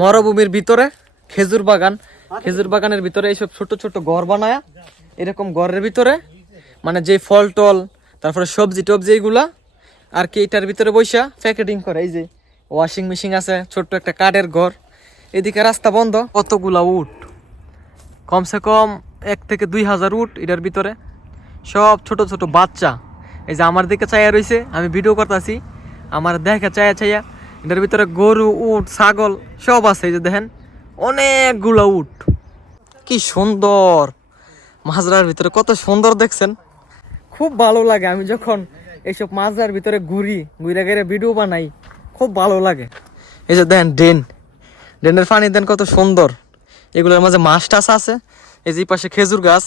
মরুভূমির ভিতরে খেজুর বাগান, খেজুর বাগানের ভিতরে এইসব ছোট ছোট ঘর বানায়, এরকম ঘরের ভিতরে মানে যে ফল টল তারপরে সবজি টবজি এইগুলা আর কি এটার ভিতরে বৈশা প্যাকেটিং করে। এই যে ওয়াশিং মেশিন আছে, ছোট্ট একটা কাঠের ঘর, এদিকে রাস্তা বন্ধ। কতগুলা উট, কমসে কম 1 থেকে 2,000 উট এটার ভিতরে, সব ছোট ছোট বাচ্চা। এই যে আমার দিকে চাইয়া রয়েছে, আমি ভিডিও করতেছি, আমার দেখে চাইয়া চাইয়া। এটার ভিতরে গরু উট ছাগল সব আছে। এই যে দেখেন অনেকগুলো উট, কি সুন্দর মাজরার ভিতরে, কত সুন্দর দেখছেন, খুব ভালো লাগে। আমি যখন এইসব মাজরার ভিতরে ঘুরে ঘুরে ভিডিও বানাই খুব ভালো লাগে। এই যে দেন ড্রেনের পানি দেন কত সুন্দর, এগুলোর মাঝে মাছ টাছ আছে। এই যে পাশে খেজুর গাছ,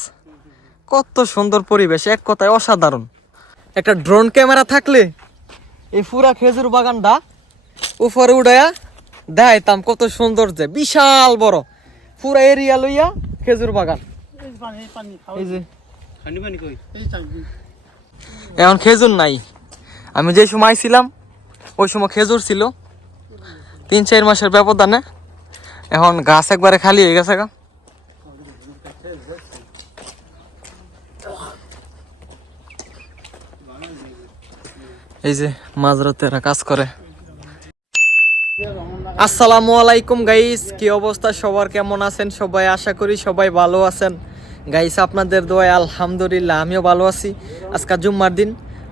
কত সুন্দর পরিবেশ, এক কথায় অসাধারণ। একটা ড্রোন ক্যামেরা থাকলে এই পুরা খেজুর বাগানটা উপরে উড়াইয়া দেখাইতাম, কত সুন্দর, যে বিশাল বড় পুরা এরিয়া লইয়া খেজুর বাগান। এই যে এখন খেজুর নাই, আমি যে সময় আইছিলাম ওই সময় খেজুর ছিল 3-4 মাসের ব্যবধানে। এখন গাছ একবারে খালি হয়ে গেছে গা। এই যে মাঝরাতেরা কাজ করে। আসসালামু আলাইকুম গাইস, কি অবস্থা সবার, কেমন আছেন সবাই? আশা করি সবাই ভালো আছেন গাইস, আপনাদের দোয়ায় আলহামদুলিল্লাহ আমিও ভালো আছি। আজকে জুম্মার দিন,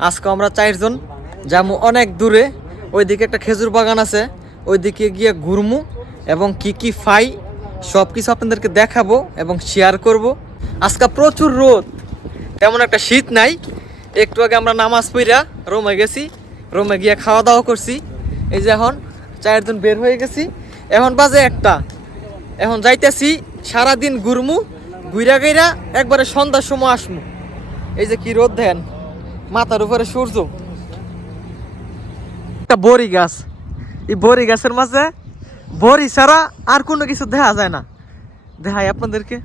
আজকে আমরা 4 জন যাবো অনেক দূরে, ওইদিকে একটা খেজুর বাগান আছে, ওইদিকে গিয়ে ঘুরমু এবং কি কি পাই সব কিছু আপনাদেরকে দেখাবো এবং শেয়ার করব। আজকে প্রচুর রোদ, তেমন একটা শীত নাই। একটু আগে আমরা নামাজ পড়া রুমে গেছি, রুমে গিয়ে খাওয়া দাওয়া করছি। এই যে এখন 4 জন বের হয়ে গেছি, এখন বাজে 1টা। এখন যাইতেছি সারাদিন ঘুরমু, ঘুরা গেরা একবারে সন্ধ্যার সময় আসমু। এই যে কি রোদ দেন, মাথার উপরে সূর্য। একটা বড়ি গাছ, এই বড়ি গাছের মাঝে বড়ি ছাড়া আর কোনো কিছু দেখা যায় না। দেখাই আপনাদেরকে,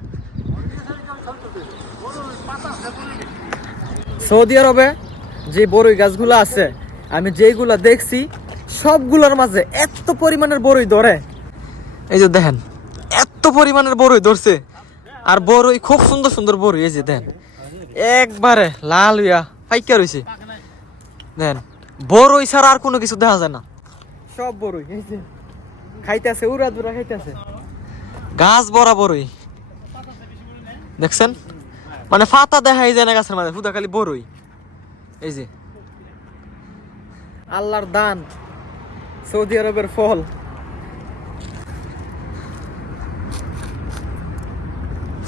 সৌদি আরবে যে বড়ই গাছগুলো আছে আমি যেইগুলা দেখছি সবগুলোর মাঝে এত পরিমাণের বড়ই ধরে। এই যে দেখেন এত পরিমাণের বড়ই ধরছে, আর বড়ই খুব সুন্দর সুন্দর বড়ই। এই যে দেখেন একবারে লাল হইয়া পাইকা রয়েছে। দেখেন বড়ই ছাড়া আর কোনো কিছু দেখা যায় না, সব বড়ই। এই যে খাইতেছে, উড়া দুরা খাইতেছে, গাছ ভরা বড়ই দেখছেন, মানে ফাতা দেখাই যায় না গাছের মাঝে, শুধু খালি বড়ই। এই যে আল্লাহর দান, সৌদি আরবের ফল।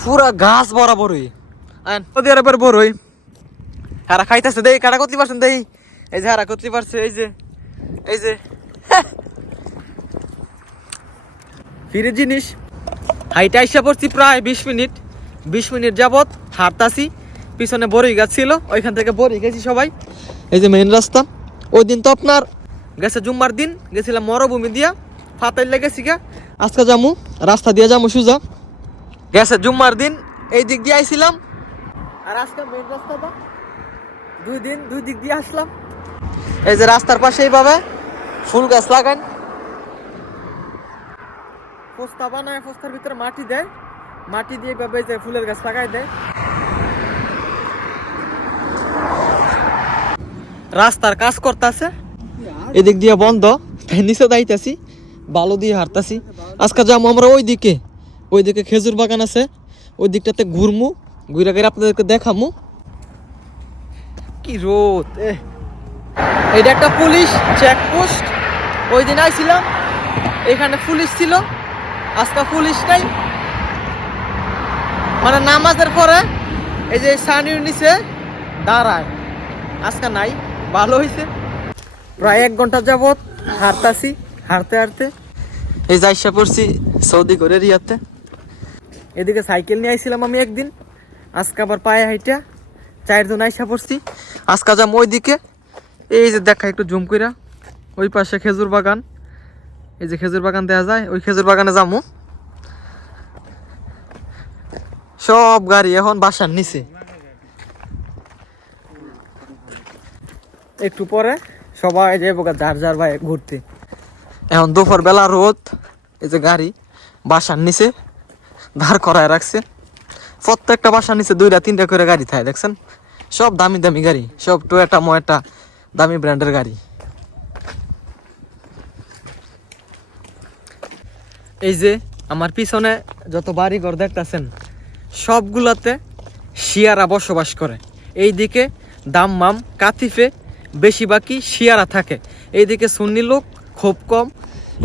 পুরা গাছ ভরা বড়ই, সৌদি আরবের বড়ই। হারা খাইতেছে, দেই কাটা করতে পারছেন, দেই এই যে হারা করতে পারছে। এই যে এই যে ফিরে জিনিস হাইটা আইসা পড়ছি প্রায় 20 মিনিট যাবত হাঁটতাছি। পিছনে বড়ই গাছ ছিল, ওইখান থেকে বড়ই গেছি সবাই। এই যে মেইন রাস্তা, ওই দিন তো আপনার গেছে জুম্মার দিন গেছিলাম মরুভূমি দিয়া ফাতাই লেগেছি গা, আজকে যামু রাস্তা দিয়ে যামু সুজা। গেছে জুম্মার দিন এই দিক দিয়ে আইছিলাম, আর আজকে মেইন রাস্তাটা 2 দিন 2 দিক দিয়ে আসলাম। এই যে রাস্তার পাশে এইভাবে ফুল গাছ লাগান, পোস্তা বানায়, পোস্তার ভিতরে মাটি দেয়, মাটি দিয়ে এইভাবে যে ফুলের গাছ লাগাই দেয়। রাস্তার কাজ করতেছে, এদিক দিয়ে বন্ধ, তাই নিচে দাইতাছি, বালু দিয়ে হাঁটতাছি। আজকে যাবো আমরা ওইদিকে খেজুর বাগান আছে, ওই দিকটাতে ঘুরমু, ঘুরে ঘুরে আপনাদেরকে দেখামু। কি রোদ, এটা একটা পুলিশ চেকপোস্ট। ওই দিন আইছিলাম এখানে পুলিশ ছিল, আজকে পুলিশ নাই। মানে নামাজের পরে এই যে সানির নিচে দাঁড়ায়, আজকে নাই, ভালো হয়েছে। প্রায় 1 ঘন্টা যাবত হাঁটতাছি, হাঁটতে হাঁটতে এই যাইসা পড়ছি সৌদি করে রিয়াতে। এদিকে সাইকেল নিয়ে আইছিলাম আমি একদিন, আজকে আবার পায়ে হাইটা 4 জন আইসা পড়ছি। আজকে যাম ওইদিকে, এই যে দেখা একটু জুম কইরা, ওই পাশে খেজুর বাগান, এই যে খেজুর বাগান দেখা যায়, ওই খেজুর বাগানে যামু। সব গাড়ি এখন বাসার নিচে, একটু পরে সবাই যাবো যার যার ভাই ঘুরতে। এখন দুপুর বেলা রোদ, এই যে গাড়ি বাসার নিচে দাঁড় করায় রাখছে। প্রত্যেকটা বাসার নিচে 2-3টা করে গাড়ি থাকে দেখছেন। সব দামি দামি গাড়ি, সব টয়োটা ময়োটা দামি ব্র্যান্ডের গাড়ি। এই যে আমার পিছনে যত বাড়ি ঘর দেখতেছেন সবগুলাতে শিয়ারা বসবাস করে। এইদিকে দাম্মাম কাতিফে বেশিরভাগই শিয়ারা থাকে, এইদিকে সুন্নি লোক খুব কম।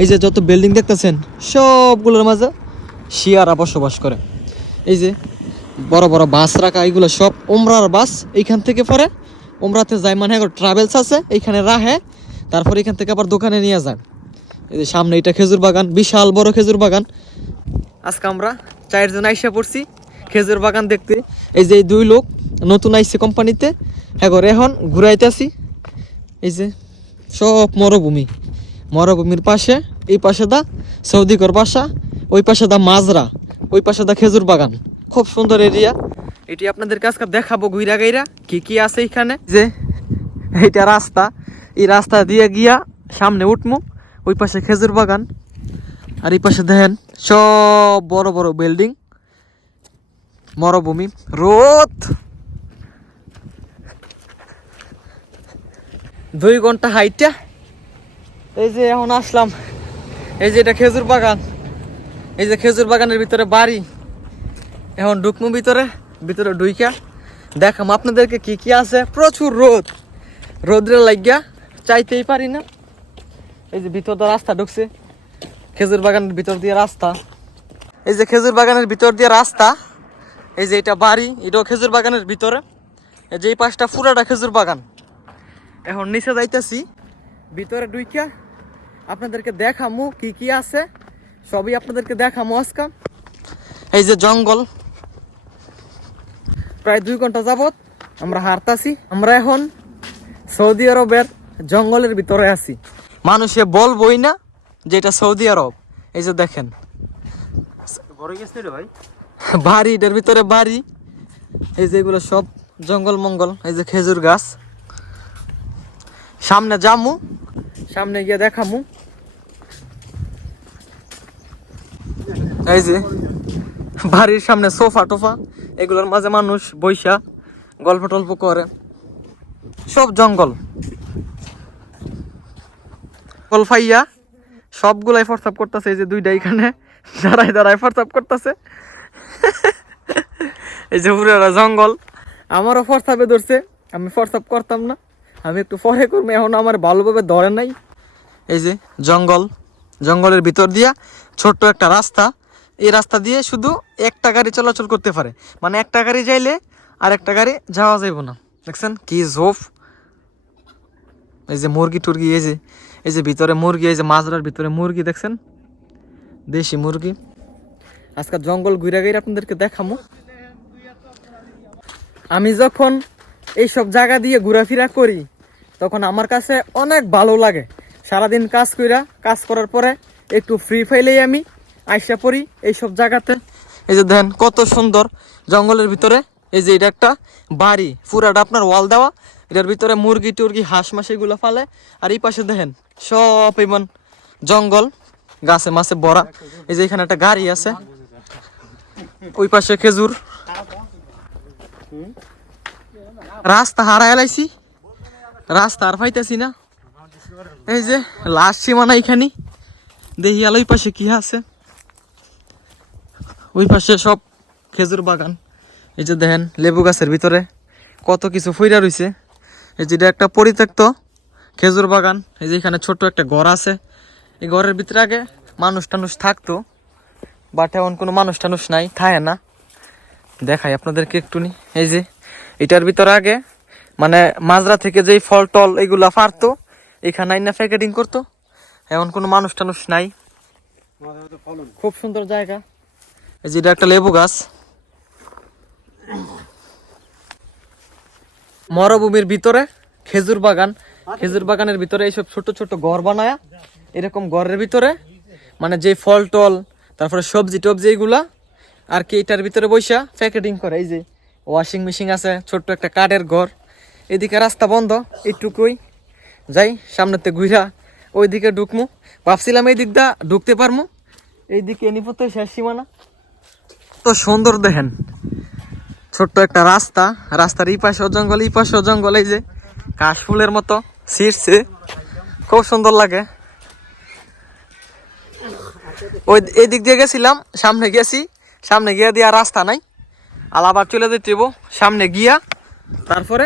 এই যে যত বিল্ডিং দেখতেছেন সবগুলোর মাঝে শিয়ারা বসবাস করে। এই যে বড় বড় বাস রাখা, এগুলো সব উমরার বাস। এইখান থেকে পরে উমরাতে যায়, মানে ট্রাভেলস আছে এইখানে রাহে, তারপর এখান থেকে আবার দোকানে নিয়ে যায়। এই যে সামনে এটা খেজুর বাগান, বিশাল বড় খেজুর বাগান। আজকে আমরা 4 জন আইসা পড়ছি খেজুর বাগান দেখতে। এই যে এই 2 লোক নতুন আইসে কোম্পানিতে, হ্যাঁ এখন ঘুরাইতেছি। এই যে সব মরুভূমি, মরুভূমির পাশে এই পাশে দা সৌদিকর বাসা, ওই পাশে দা মাজরা, ওই পাশে দা খেজুর বাগান। খুব সুন্দর এরিয়া। এটি আপনাদের কাছে দেখাবো ঘুরা গাইরা কি কি আছে এখানে। যে এইটা রাস্তা, এই রাস্তা দিয়ে গিয়া সামনে উঠমু, ওই পাশে খেজুর বাগান, আর এই পাশে দেখেন সব বড় বড় বিল্ডিং, মরুভূমি, রোদ। 2 ঘন্টা হাইটা এই যে এখন আসলাম। এই যে এটা খেজুর বাগান, এই যে খেজুর বাগানের ভিতরে বাড়ি। এখন ঢুকমু ভিতরে, ভিতরে ঢুইকা দেখাম আপনাদেরকে কি কি আছে। প্রচুর রোদ, রোদ্রের লাগিয়া চাইতেই পারি না। এই যে ভিতর দিয়ে রাস্তা ঢুকছে, খেজুর বাগানের ভিতর দিয়ে রাস্তা। এই যে খেজুর বাগানের ভিতর দিয়ে রাস্তা। এই যে এটা বাড়ি, এটাও খেজুর বাগানের ভিতরে। এই যে এই পাশটা পুরাটা খেজুর বাগান। এখন নিচে যাইতেছি, ভিতরে ঢুইকা আপনাদেরকে দেখামু কি কি আছে, সবই আপনাদেরকে দেখামু আজকে। এই যে জঙ্গল, প্রায় 2 ঘন্টা যাবত আমরা হাঁটতাছি। আমরা এখন সৌদি আরবের জঙ্গলের ভিতরে আছি। মানুষে বলবই না যে এটা সৌদি আরব। এই যে দেখেন বাড়ি, এটার ভিতরে বাড়ি। এই যে এগুলো সব জঙ্গল মঙ্গল। এই যে খেজুর গাছ, সামনে যামু, সামনে গিয়ে দেখামু। এই যে বাড়ির সামনে সোফা টোফা, এগুলোর মাঝে মানুষ বইসা গল্প টল্প করে। সব জঙ্গল কলফাইয়া সবগুলাই ফরসাপ করতেছে। এই যে 2টা এখানে দাঁড়ায় দাঁড়ায় ফরসাপ করতেছে। এই যে পুরো জঙ্গল, আমারও ফরসাপে ধরছে, আমি ফরসাপ করতাম না, আমি একটু পরে করবো, এখন আমার ভালোভাবে ধরে নাই। এই যে জঙ্গল, জঙ্গলের ভিতর দিয়া ছোট্ট একটা রাস্তা। এই রাস্তা দিয়ে শুধু একটা গাড়ি চলাচল করতে পারে, মানে একটা গাড়ি যাইলে আর একটা গাড়ি যাওয়া যাইব না। দেখছেন কি ঝোপ। এই যে মুরগি টুরগি, এই যে ভিতরে মুরগি, এই যে মাজরার ভিতরে মুরগি দেখছেন, দেশি মুরগি। আজকে জঙ্গল ঘুরে গিয়ে আপনাদেরকে দেখামু। আমি যখন এইসব জায়গা দিয়ে ঘোরাফেরা করি তখন আমার কাছে অনেক ভালো লাগে। সারাদিন কাজ করার পরে একটু ফ্রি ফাইলেই আমি আইসা পড়ি এইসব জায়গাতে। এই যে দেখেন কত সুন্দর জঙ্গলের ভিতরে। এই যে এটা একটা বাড়ি, পুরাটা আপনার ওয়াল দেওয়া। এটার ভিতরে মুরগি টুরগি হাঁস মাস এগুলো ফালে। আর এই পাশে দেখেন সব এমন জঙ্গল, গাছে মাছে ভরা। এই যে এখানে একটা গাড়ি আছে, ওই পাশে খেজুর। রাস্তা হারাই লাইছি, রাস্তা আর পাইতেছি না। এই যে লাস্ট সীমানা এখানে, দেখি আলো ওই পাশে কি আছে। ওই পাশে সব খেজুর বাগান। এই যে দেখেন লেবু গাছের ভিতরে কত কিছু ফইরা রইছে। এই যেটা একটা পরিত্যক্ত খেজুর বাগান। এই যে এখানে ছোট একটা ঘর আছে, এই ঘরের ভিতরে আগে মানুষ টানুষ থাকতো, বাট এখন কোনো মানুষ টানুষ নাই, থাকে না। দেখাই আপনাদেরকে একটুনি। এই যে এটার ভিতরে আগে মানে মাজরা থেকে যেই ফল টল এগুলা পারতো, এখানে আইনা প্যাকেটিং করতো। এখন কোনো মানুষ টানুষ নাই, খুব সুন্দর জায়গা। এই যে এটা একটা লেবু গাছ। মরুভূমির ভিতরে খেজুর বাগান, খেজুর বাগানের ভিতরে এইসব ছোট ছোট ঘর বানায়া, এরকম ঘরের ভিতরে মানে যে ফল টল তারপরে সবজি টবজি এইগুলা আর কি এটার ভিতরে বৈশা প্যাকেটিং করে। এই যে ওয়াশিং মেশিন আছে, ছোট্ট একটা কাঠের ঘর। এদিকে রাস্তা বন্ধ, এইটুকুই যাই সামনেতে ঘুরা ওইদিকে ঢুকমু। ভাবছিলাম এই দিকটা ঢুকতে পারমু, এইদিকে এনিপথে শেষ সীমানা। তো সুন্দর দেখেন, ছোট্ট একটা রাস্তা, রাস্তার এই পাশেও জঙ্গল, এই পাশেও জঙ্গল, এই যে কাশফুলের মতো ছিঁড়ছে, খুব সুন্দর লাগে। ওই এই দিক দিয়ে গেছিলাম, সামনে গেছি, সামনে গিয়া দিয়ে আর রাস্তা নাই, আবার চলে যেতে সামনে গিয়া, তারপরে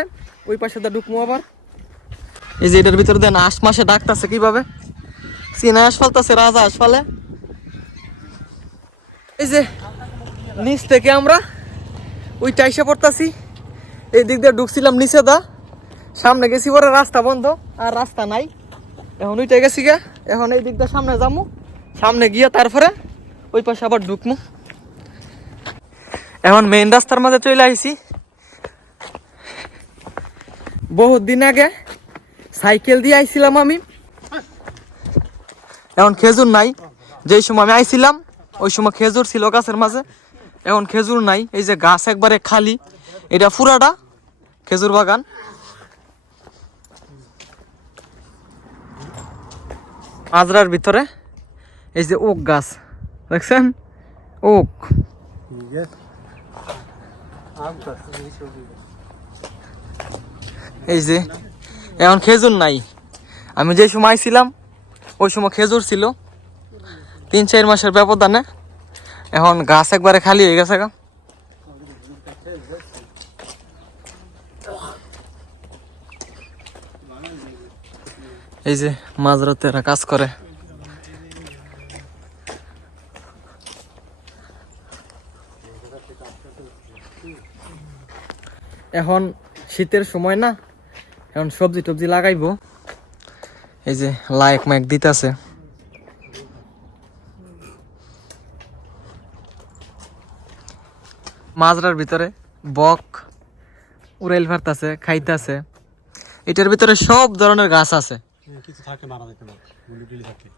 ওই পাশে ঢুকবো আবার। এই যে এটার ভিতরে দেন আশ মাসে ডাকতেছে কিভাবে, চীনা আশ ফালতেছে, রাজা আশ ফালে। এই যে নিচ থেকে আমরা ওই টাইসে পড়তাছি, এই দিক দিয়ে ঢুকছিলাম নিচে দা, সামনে গেছি পরে রাস্তা বন্ধ, আর রাস্তা নাই, এখন ওইটাই গেছি গা। এখন এই দিক দিয়ে সামনে যাবো, সামনে গিয়ে তারপরে ওই পাশে আবার ঢুকমু। এখন মেইন রাস্তার মাঝে চলে আইছি। বহুত দিন আগে সাইকেল দিয়ে আইছিলাম আমি, এখন খেজুর নাই। যেই সময় আমি আইছিলাম ওই সময় খেজুর ছিল গাছের মাঝে, এখন খেজুর নাই। এই যে গাছ একবারে খালি, এটা পুরাটা খেজুর বাগান। মাজরার ভিতরে এই যে ওক গাছ দেখছেন, ওক। এই যে এখন খেজুর নাই, আমি যে সময় আইছিলাম ওই সময় খেজুর ছিল, 3-4 মাসের ব্যবধানে। এখন গাছ একবারে খালি হয়ে গেছে গা। এই যে মাঝরাতে এরা কাজ করে। এখন শীতের সময় না, এখন সবজি টবজি লাগাইবো। এই যে লাইক মাইক দিতেছে। মাজরার ভিতরে বক উড়াইল ফারতাছে, খাইতাছে। এটার ভিতরে সব ধরনের গাছ আছে। কিছু থাকে মারা যেতে পারে, গুলি টুলি থাকে।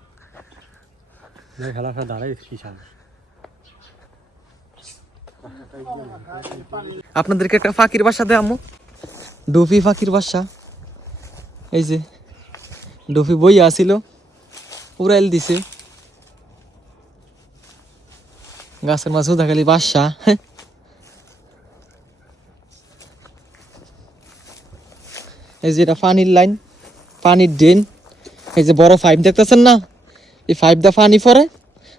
খেলা দাঁড়াই কিষান। আপনাদেরকে একটা ফাঁকির বাসা দেয় আম্মু, ডুফি ফাঁকির বাসা। এই যে ডুফি বই আসিল, উড়াইল দিছে গাছের মাঝে, উদা খালি বাসা। এই যে এটা পানির লাইন, পানির ড্রেন। এই যে বড় পাইপ দেখতেছেন না, এই পাইপ দা পানি পরে,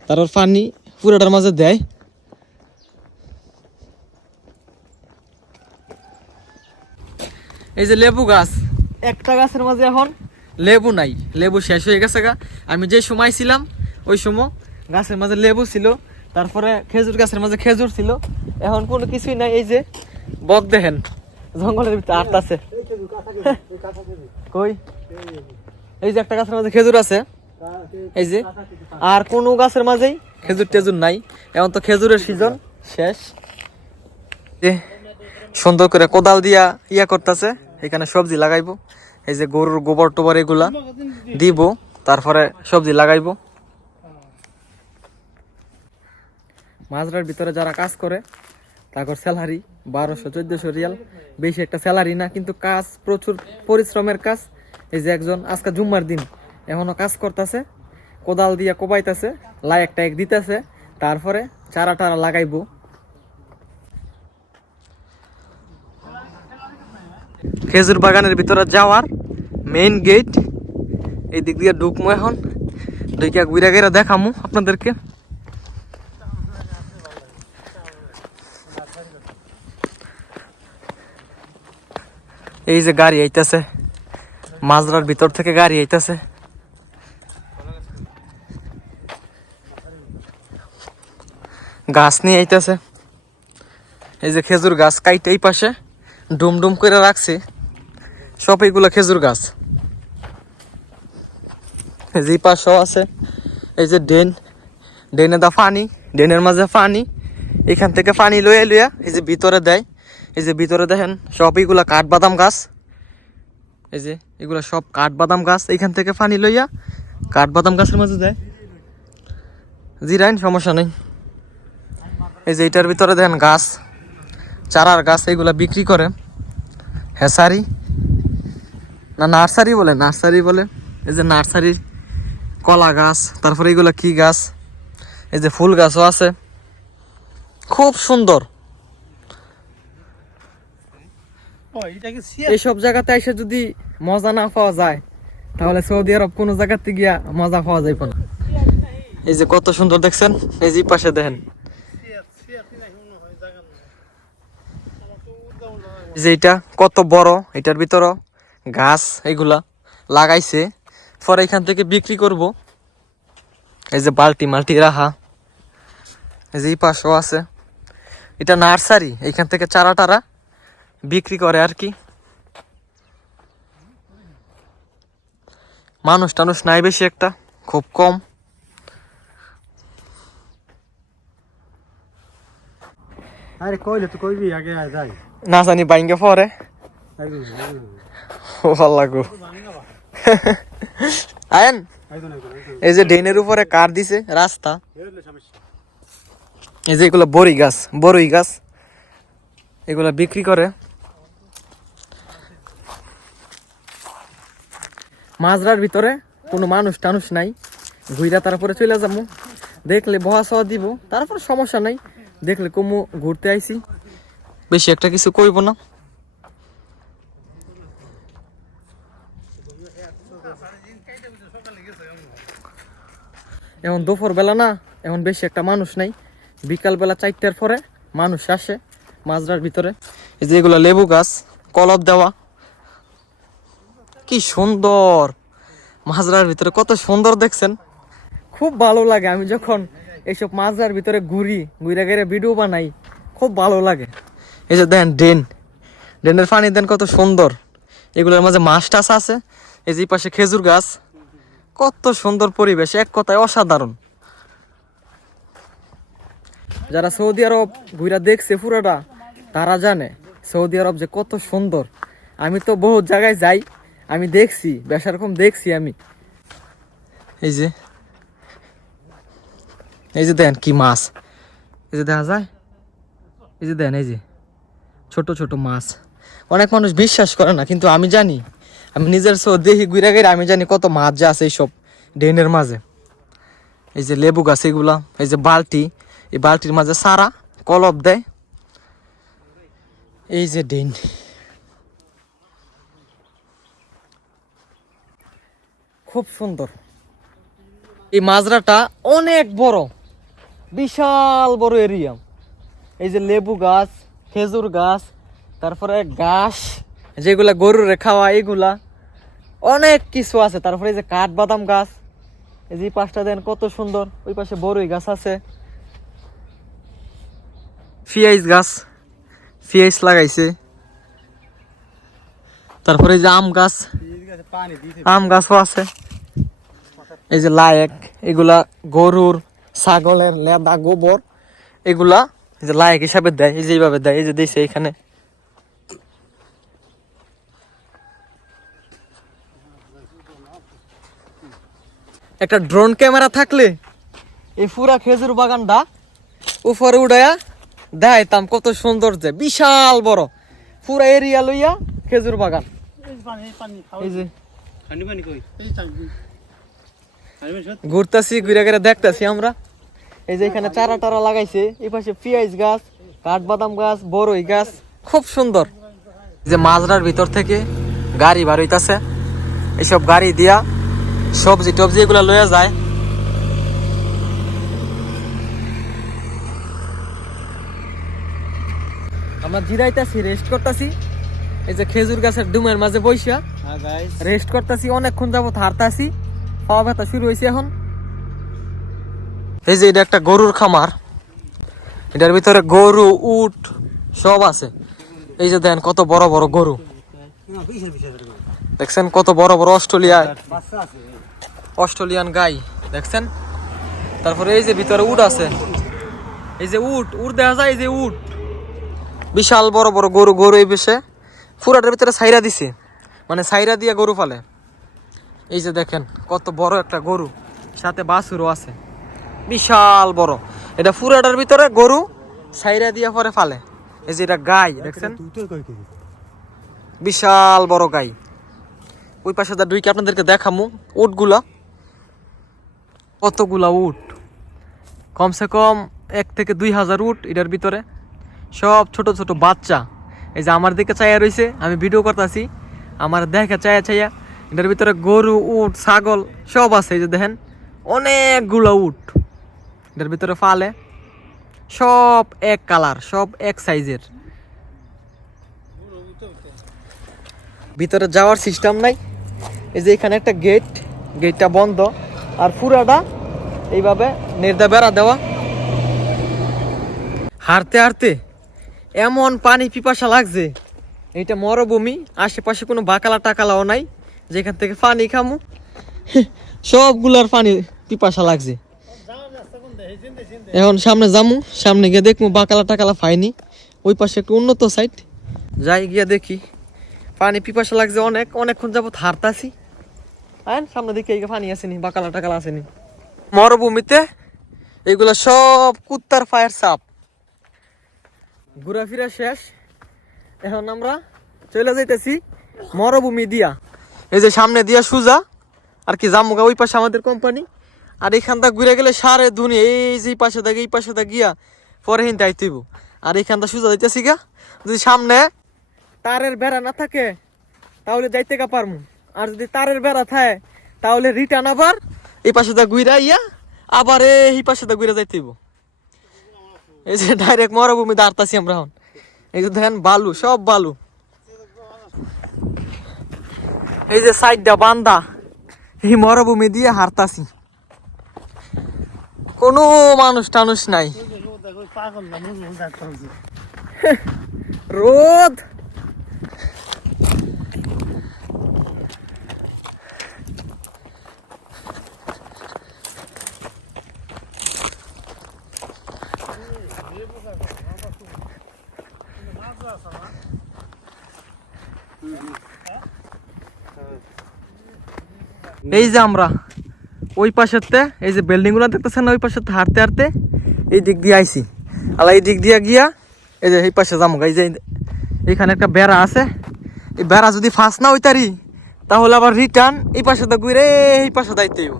তারপর পানি পুরোটার মাঝে দেয়। এই যে লেবু গাছ, একটা গাছের মাঝে এখন লেবু নাই, লেবু শেষ হয়ে গেছে গা। আমি যে সময় ছিলাম ওই সময় গাছের মাঝে লেবু ছিল, তারপরে খেজুর গাছের মাঝে খেজুর ছিল, এখন কোনো কিছুই নাই। এই যে বক দেখেন জঙ্গলের ভিতরে আটতাছে কই, এই যে একটা গাছের মাঝে খেজুর আছে, এই যে, আর কোনো গাছের মাঝেই খেজুর টেজুর নাই। এখন তো খেজুরের সিজন শেষ। সুন্দর করে কোদাল দিয়া ইয়া করতেছে, এখানে সবজি লাগাইবো। এই যে গরুর গোবর টোবর এগুলা দিব, তারপরে সবজি লাগাইবো। মাজরার ভিতরে যারা কাজ করে তারপর স্যালারি 1200-1400 রিয়াল, বেশি একটা স্যালারি না, কিন্তু কাজ প্রচুর পরিশ্রমের কাজ। এই যে একজন আজকে জুম্মার দিন এখনো কাজ করতেছে, কোদাল দিয়া কোবাইতেছে, লাইক টাইক দিতেছে, তারপরে চারা টারা লাগাইবো। খেজুর বাগানের ভিতরে যাওয়ার মেইন গেট, এই দিক দিয়ে ঢুকমু। এখন ঢুকে ঘুরে ঘুরে দেখামু আপনাদেরকে। এই যে গাড়ি আইতাছে, মাজরার ভিতর থেকে গাড়ি আইতাছে। গাছ নিয়ে আইতাছে। এই যে খেজুর গাছ কাইটে এই পাশে ডুম ডুম করে রাখছে, সব এইগুলো খেজুর গাছ। যে পাশেও আছে এই যে ড্রেন, ড্রেনে দা পানি, ড্রেনের মাঝে পানি, এখান থেকে পানি লইয়া লইয়া এই যে ভিতরে দেয়। এই যে ভিতরে দেখেন সব এইগুলা কাঠবাদাম গাছ, এই যে এগুলা সব কাঠবাদাম গাছ, এইখান থেকে পানি লইয়া কাঠবাদাম গাছের মাঝে দেয়। জিরাইন সমস্যা নেই। এই যে এটার ভিতরে দেখেন গাছ, চারার গাছ, এইগুলা বিক্রি করে। হেসারি না নার্সারি বলে, নার্সারি বলে। এই যে নার্সারির কলা গাছ, তারপরে এইগুলা কি গাছ, এই যে ফুল গাছও আছে, খুব সুন্দর। এইসব জায়গাতে এসে যদি মজা না পাওয়া যায় তাহলে সৌদি আরব কোনো জায়গাতে গিয়া মজা পাওয়া যাইব না। এই যে কত সুন্দর দেখছেন, এই যে পাশে দেখেন যে এটা কত বড়, এটার ভিতর গাছ এগুলা লাগাইছে, পরে এখান থেকে বিক্রি করব। এই যে বালতি মাল্টি রাখা, এই যে এই পাশেও আছে, এটা নার্সারি, এইখান থেকে চারা টারা বিক্রি করে আর কি। মানুষ টানুষ নাই বেশি একটা, খুব কম। আরে কইলে তো কইবি আগে যাই না জানি বাইঙ্গে পরে ভালো লাগো। আয়েন এই যে ড্রেনের উপরে কার দিছে রাস্তা, এই যে এগুলো বড়ই গাছ এগুলা বিক্রি করে। মাজরার ভিতরে কোনো মানুষ টানুষ নাই, ঘুইরা তারপরে চলে যাবো, দেখলে বহা সওয়া দিব, তারপর সমস্যা নাই, দেখলে কমু ঘুরতে আইছি, বেশি একটা কিছু কইব না। এখন দুপুর বেলা না, এখন বেশি একটা মানুষ নাই, বিকাল বেলা 4টার পরে মানুষ আসে মাজরার ভিতরে। এই যে এগুলা লেবু গাছ, কলব দেওয়া, কি সুন্দর মাজরার ভিতরে, কত সুন্দর দেখছেন, খুব ভালো লাগে। আমি যখন এইসব মাজরার ভিতরে ঘুরে গেলে ভিডিও বানাই, খুব ভালো লাগে। এই যে দেন ড্রেনের পানি দেন কত সুন্দর, এগুলোর মাঝে মাছ টাছ আছে। এই যে পাশে খেজুর গাছ, কত সুন্দর পরিবেশ, এক কথায় অসাধারণ। যারা সৌদি আরব ঘুরা দেখছে পুরোটা, তারা জানে সৌদি আরব যে কত সুন্দর। আমি তো বহুত জায়গায় যাই, আমি দেখছি, বেশ রকম দেখছি আমি। এই যে দেন কি মাছ, এই যে দেখা যায়, এই যে দেন, এই যে ছোট ছোট মাছ। অনেক মানুষ বিশ্বাস করে না, কিন্তু আমি জানি, আমি নিজের দেখি ঘুরে গেলে আমি জানি কত মাছ যে আছে এইসব ড্রেনের মাঝে। এই যে লেবু গাছ এগুলা, এই যে বালতি, এই বালতির মাঝে সারা কলব দেয়। এই যে ড্রেন, খুব সুন্দর। এই মাজরাটা অনেক বড়, বিশাল বড় এরিয়া। এই যে লেবু গাছ, খেজুর গাছ, তারপরে ঘাস যেগুলা গরুরে খাওয়া, এগুলা অনেক কিছু আছে। তারপরে এই যে কাঠবাদাম গাছ, এই যে পাশটা দেন কত সুন্দর, ওই পাশে বড়ই গাছ আছে, পিঁয়াজ গাছ, পিঁয়াজ লাগাইছে। তারপরে এই যে আম গাছও আছে। এই যে লায়েক, এগুলা গরুর ছাগলের লেদা গোবর, এগুলা এই যে লায়েক হিসাবে দেয়, এই যে এইভাবে দেয়, এই যে দিছে এখানে। একটা ড্রোন ক্যামেরা থাকলে এই পুরা খেজুর বাগানটা উপরে উড়াইয়া দেখাইতাম, কত সুন্দর, যে বিশাল বড় পুরা এরিয়া লইয়া খেজুর বাগান। এই যে ঘুরতেছি, ঘুরে ঘুরে দেখতেছি আমরা। এই যে এখানে চারা টারা লাগাইছে, এই পাশে পেঁয়াজ গাছ, কাঠবাদাম গাছ, বড়ই গাছ, খুব সুন্দর। যে মাজরার ভিতর থেকে গাড়ি বার হইতাছে, এইসব গাড়ি দিয়া সবজি টবজি এগুলা লইয়া যায়। আমরা জিরাইতাছি, রেস্ট করতেছি, এই যে খেজুর গাছের ডুমের মাঝে বইসা রেস্ট করতেছি, অনেকক্ষণ যাবত হারতাছি, পাওয়া ব্যথা শুরু হয়েছে এখন। এই যে এটা একটা গরুর খামার, এটার ভিতরে গরু, উট সব আছে। এই যে দেন কত বড় বড় গরু, দেখছেন কত বড় বড় অস্ট্রেলিয়ান গাই দেখছেন। তারপরে এই যে ভিতরে উট আছে, এই যে উট দেখা যায়, এই যে উট, বিশাল বড় বড় গরু এই বেশে পুরাটার ভিতরে ছাইরা দিছে, মানে ছাইরা দিয়ে গরু ফালে। এই যে দেখেন কত বড় একটা গরু, সাথে বাছুরও আছে, বিশাল বড়। এটা পুরাটার ভিতরে গরু ছাইরা দিয়ে পরে ফালে। এই যে এটা গাই দেখছেন, বিশাল বড় গাই। ওই পাশে দুইকে আপনাদেরকে দেখামু উটগুলা, কতগুলা উট, কমসে কম 1,000-2,000 উট এটার ভিতরে, সব ছোট ছোট বাচ্চা। এই যে আমার দিকে চাইয়া রয়েছে, আমি ভিডিও করতেছি, আমার দেখে চাইয়া চাইয়া। এটার ভিতরে গরু, উট, ছাগল সব আছে। এই যে দেখেন অনেকগুলো উট এটার ভিতরে ফালে, সব এক কালার, সব এক সাইজের। ভিতরে যাওয়ার সিস্টেম নাই। এই যে এখানে একটা গেট, গেটটা বন্ধ, আর পুরাটা এইভাবে নির্দা বেড়া দেওয়া। হাঁটতে হাঁটতে এমন পানি পিপাসা লাগছে, এইটা মরুভূমি, আশেপাশে কোনো বাকালা টাকালাও নাই যেখান থেকে পানি খামু। সবগুলার পানি পিপাসা লাগছে। এখন সামনে যামু, সামনে গিয়ে দেখবো বাকালা টাকালা পাইনি। ওই পাশে একটু উন্নত সাইড, যাই গিয়া দেখি। পানি পিপাসা লাগছে অনেক, অনেকক্ষণ যাবত হারতাছি। আইন সামনে দিকে এই পানি আসেনি, বাকালা টাকালা আসেনি। মরুভূমিতে এগুলা সব কুত্তার পায়ের ছাপ। ঘোরাফেরা শেষ, এখন আমরা চলে যাইতেছি মরুভূমি দিয়া। এই যে সামনে দিয়া সুজা আর কি জামুগা, ওই পাশে আমাদের কোম্পানি। আর এখানটা ঘুরে গেলে সারে দুনিয়া, এই যে পাশে দাগে এই পাশে দা গিয়া পরে হিনতে আইতেইব। আর এইখানটা সুজা যাইতেছি গা। যদি সামনে তারের বেড়া না থাকে তাহলে যাইতে গা পারমু, আর যদি তারের বেড়া থাকে তাহলে রিটার্ন আবার এই পাশে দা ঘুরা ইয়া আবার এই পাশে দা ঘুরে যাইতেইব। এই যে ডাইরেক্ট মরুভূমি দাঁড়তাছি আমরা এখন। এই যে দেখেন বালু, সব বালু। এই যে সাইডটা বান্দা, এই মরুভূমি দিয়ে হারতাছি, কোনো মানুষ টানুষ নাই। রোদ এই যে আমরা ওই পাশেতে, এই যে বিল্ডিং গুলো দেখতেছেন না, ওই পাশে হাঁটতে হাঁটতে এই দিক দিয়ে আইছি। আলা এই দিক দিয়ে গিয়া এই যে এই পাশে যাবো। এই যে এখানে একটা বেড়া আছে, এই বেড়া যদি ফাঁস না হইতারি তাহলে আবার রিটার্ন এই পাশে তো ঘুরে এই পাশে যাইতে হইব।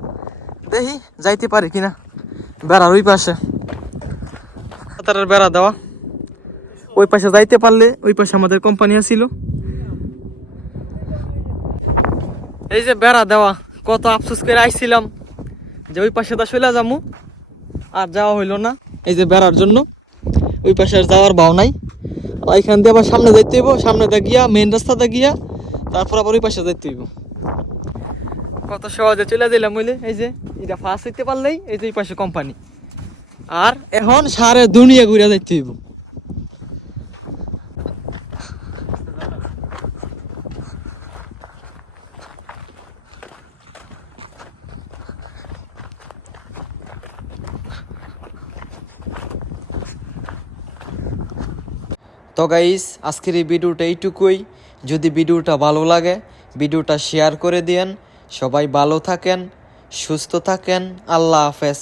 দেখি যাইতে পারি কিনা। বেড়ার ওই পাশে তার বেড়া দেওয়া, ওই পাশে যাইতে পারলে ওই পাশে আমাদের কোম্পানি ছিল। এই যে বেড়া দেওয়া, কত আফসোস করে আইছিলাম যে ওই পাশে দা চলে যামু, আর যাওয়া হইল না। এই যে বেড়ার জন্য ওই পাশে আর যাওয়ার ভাও নাই। এখান দিয়ে আবার সামনে যাইতে হইব, সামনে দা গিয়া মেইন রাস্তাতে গিয়া তারপর আবার ওই পাশে যাইতে হইব। কত সহজে চলে দিলাম বলে। এই যে এটা ফার্স্ট হইতে পারলেই এই যে এই পাশে কোম্পানি, আর এখন সারে দুনিয়া ঘুরে যাইতে হইব। তো গাইস, আজকের এই ভিডিওটা এইটুকুই। যদি ভিডিওটা ভালো লাগে ভিডিওটা শেয়ার করে দিয়েন। সবাই ভালো থাকেন, সুস্থ থাকেন। আল্লাহ হাফেজ।